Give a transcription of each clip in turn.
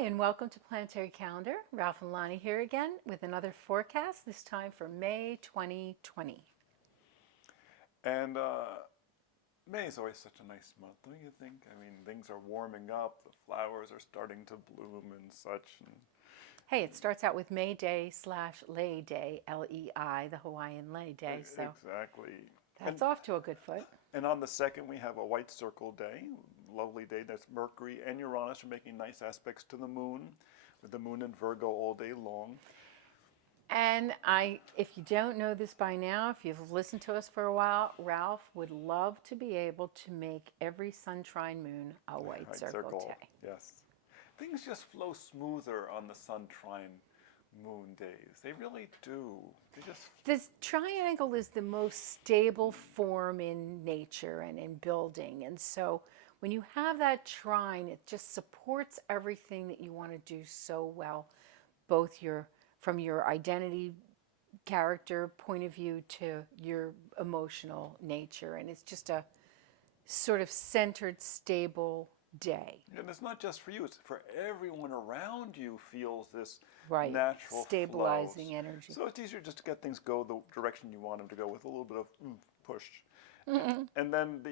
Hi, and welcome to Planetary Calendar. Ralph and Lonnie here again with another forecast, this time for May 2020. And May is always such a nice month, don't you think? I mean, things are warming up, the flowers are starting to bloom and such. And Hey, it starts out with May Day / Lei Day, Lei, the Hawaiian Lei Day, so exactly. that's off to a good foot. And on the 2nd, we have a white circle day, lovely day. That's Mercury and Uranus are making nice aspects to the moon, with the moon in Virgo all day long. And if you don't know this by now, if you've listened to us for a while, Ralph would love to be able to make every sunshine moon a white circle day. Yes. Things just flow smoother on the sun trine moon days. They really do. This triangle is the most stable form in nature and in building. And so when you have that trine, it just supports everything that you want to do so well, both from your identity, character point of view to your emotional nature. And it's just a sort of centered, stable day. And it's not just for you, it's for everyone around you feels this right. Natural stabilizing flows. Energy. So it's easier just to get things go the direction you want them to go with a little bit of push. Mm-hmm. And then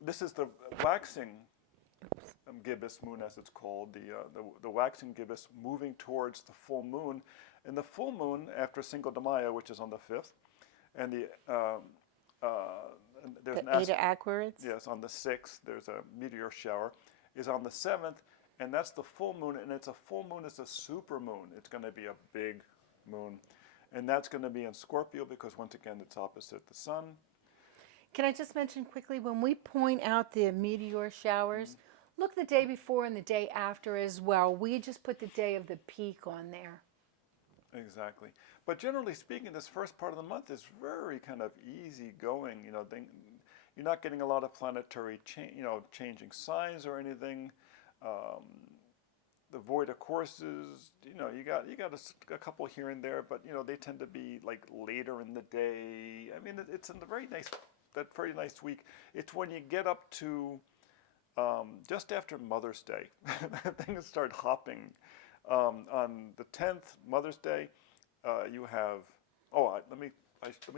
this is the waxing gibbous moon, as it's called, the waxing gibbous moving towards the full moon. And the full moon after Cinco de Mayo, which is on the 5th, and there's the Eta Aquarids? Yes, on the 6th, there's a meteor shower, is on the 7th, and that's the full moon, and it's a full moon, it's a super moon. It's going to be a big moon. And that's going to be in Scorpio because, once again, it's opposite the sun. Can I just mention quickly, when we point out the meteor showers, look the day before and the day after as well. We just put the day of the peak on there. Exactly. But generally speaking, this first part of the month is very kind of easy going. You're not getting a lot of planetary changing signs or anything. The void of courses, you got a couple here and there, but they tend to be like later in the day. I mean, it's in the very nice week. It's when you get up to just after Mother's Day, things start hopping. On the 10th, Mother's Day, you have. Let me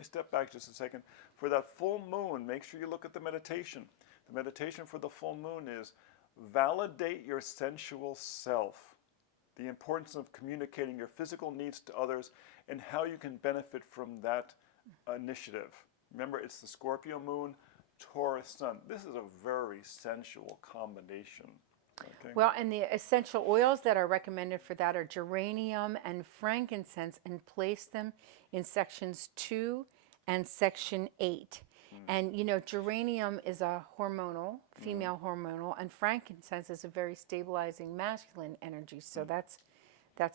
step back just a second. For that full moon, make sure you look at the meditation. The meditation for the full moon is validate your sensual self, the importance of communicating your physical needs to others, and how you can benefit from that initiative. Remember, it's the Scorpio moon, Taurus sun. This is a very sensual combination. Okay. Well, and the essential oils that are recommended for that are geranium and frankincense, and place them in sections 2 and section 8. And geranium is a hormonal, female hormonal, and frankincense is a very stabilizing masculine energy. So that's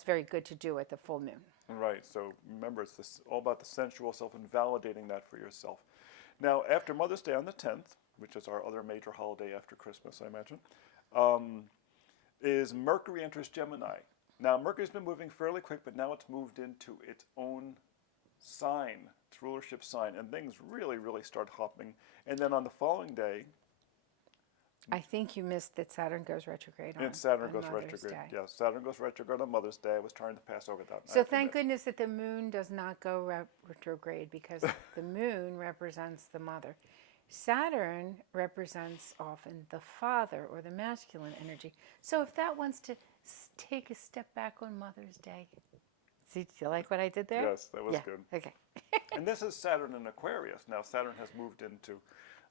very good to do at the full moon. Right. So remember, it's all about the sensual self and validating that for yourself. Now, after Mother's Day on the 10th, which is our other major holiday after Christmas, I imagine, is Mercury enters Gemini. Now, Mercury's been moving fairly quick, but now it's moved into its own sign, its rulership sign, and things really, really start hopping. And then on the following day, I think you missed that Saturn goes retrograde on Saturn goes Mother's retrograde. Day. Yes, Saturn goes retrograde on Mother's Day. I was trying to pass over that. So thank goodness that the moon does not go retrograde, because the moon represents the mother. Saturn represents often the father or the masculine energy. So if that wants to take a step back on Mother's Day. See, do you like what I did there? Yes, that was good. Okay. And this is Saturn in Aquarius. Now, Saturn has moved into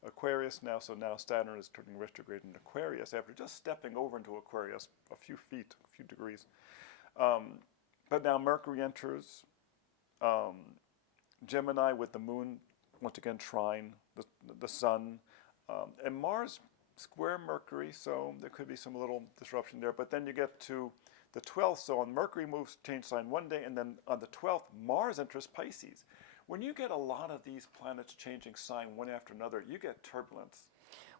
Aquarius now, so now Saturn is turning retrograde in Aquarius after just stepping over into Aquarius a few feet, a few degrees. But now Mercury enters Gemini with the moon, once again, trine the sun, and Mars square Mercury, so there could be some little disruption there. But then you get to the 12th, so on Mercury moves, change sign one day, and then on the 12th, Mars enters Pisces. When you get a lot of these planets changing sign one after another, you get turbulence.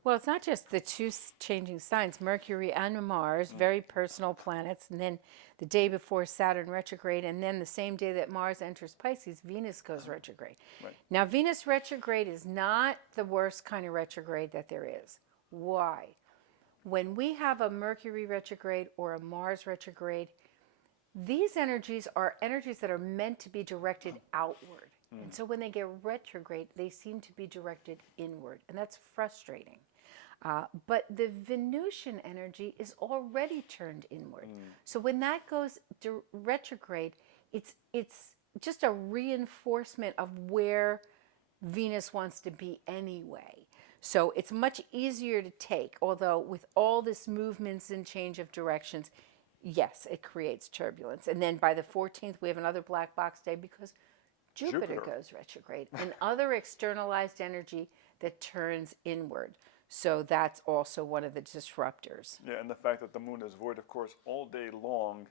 Well, it's not just the two changing signs, Mercury and Mars, very personal planets, and then the day before Saturn retrograde, and then the same day that Mars enters Pisces, Venus goes retrograde. Right. Now, Venus retrograde is not the worst kind of retrograde that there is. Why? when we have a Mercury retrograde or a Mars retrograde, these energies are energies that are meant to be directed outward. And so when they get retrograde, they seem to be directed inward. And that's frustrating. But the Venusian energy is already turned inward. So when that goes retrograde, it's just a reinforcement of where Venus wants to be anyway. So it's much easier to take, although with all this movements and change of directions, yes, it creates turbulence. And then by the 14th, we have another black box day because Jupiter goes retrograde and other externalized energy that turns inward. So that's also one of the disruptors. Yeah, and the fact that the moon is void, of course, all day long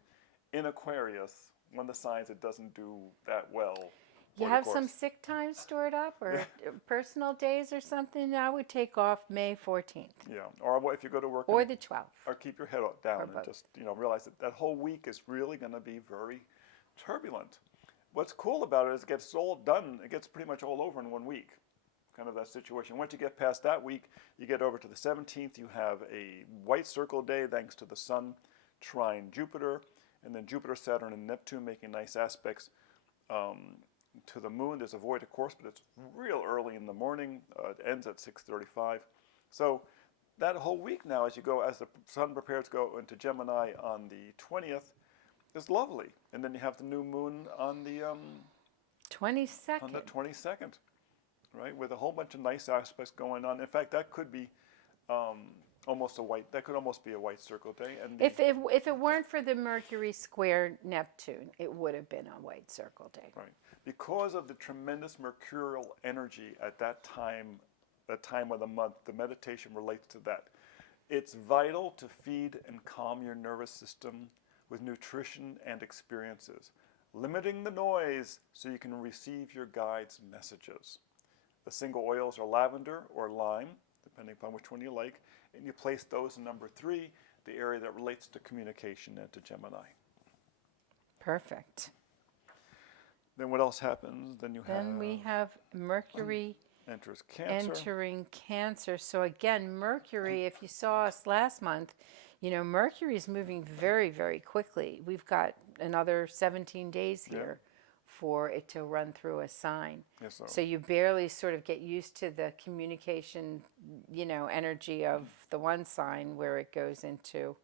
in Aquarius, one of the signs it doesn't do that well. You have some sick time stored up or personal days or something? I would take off May 14th. Yeah, or if you go to work. Or the 12th. Or keep your head down and just, realize that that whole week is really going to be very turbulent. What's cool about it is it gets all done, it gets pretty much all over in 1 week. Kind of that situation. Once you get past that week, you get over to the 17th, you have a white circle day thanks to the Sun trine Jupiter, and then Jupiter, Saturn, and Neptune making nice aspects to the moon. There's a void, of course, but it's real early in the morning. It ends at 6:35. So that whole week now, as the Sun prepares to go into Gemini on the 20th, is lovely. And then you have the new moon on the 22nd. On the 22nd. Right, with a whole bunch of nice aspects going on. In fact, that could be that could almost be a white circle day. And if it weren't for the Mercury square Neptune, it would have been a white circle day. Right, because of the tremendous mercurial energy at that time of the month, the meditation relates to that. It's vital to feed and calm your nervous system with nutrition and experiences, limiting the noise so you can receive your guide's messages. The single oils are lavender or lime, depending upon which one you like, and you place those in number 3, the area that relates to communication and to Gemini. Perfect. Then what else happens? Then we have Mercury enters Cancer. Entering Cancer. So again, Mercury, if you saw us last month, Mercury is moving very, very quickly. We've got another 17 days here for it to run through a sign. Yes, so you barely sort of get used to the communication, energy of the one sign where it goes into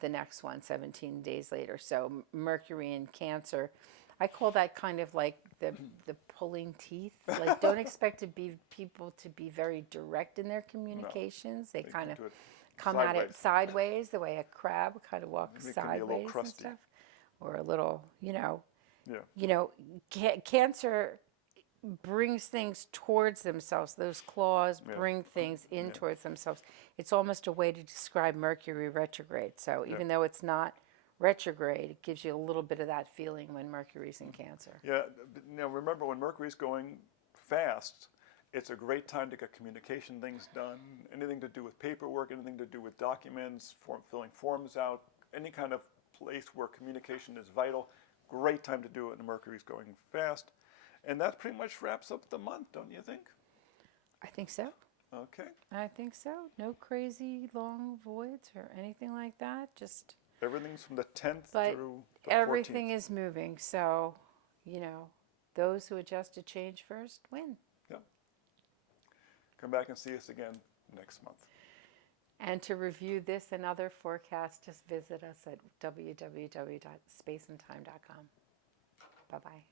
the next one 17 days later. So Mercury in Cancer, I call that kind of like the pulling teeth. Like, don't expect people to be very direct in their communications. No, they kind of come at it sideways, the way a crab kind of walks sideways and stuff, or a little, Cancer brings things towards themselves. Those claws bring things in towards themselves. It's almost a way to describe Mercury retrograde. So even though it's not retrograde, it gives you a little bit of that feeling when Mercury's in Cancer. Yeah, remember when Mercury's going fast, it's a great time to get communication things done, anything to do with paperwork, anything to do with documents, filling forms out, any kind of place where communication is vital. Great time to do it, and Mercury's going fast. And that pretty much wraps up the month, don't you think? I think so. Okay. I think so. No crazy long voids or anything like that. Just everything's from the 10th through the 14th. Everything is moving. So, those who adjust to change first win. Yeah. Come back and see us again next month. And to review this and other forecasts, just visit us at www.spaceandtime.com. Bye-bye.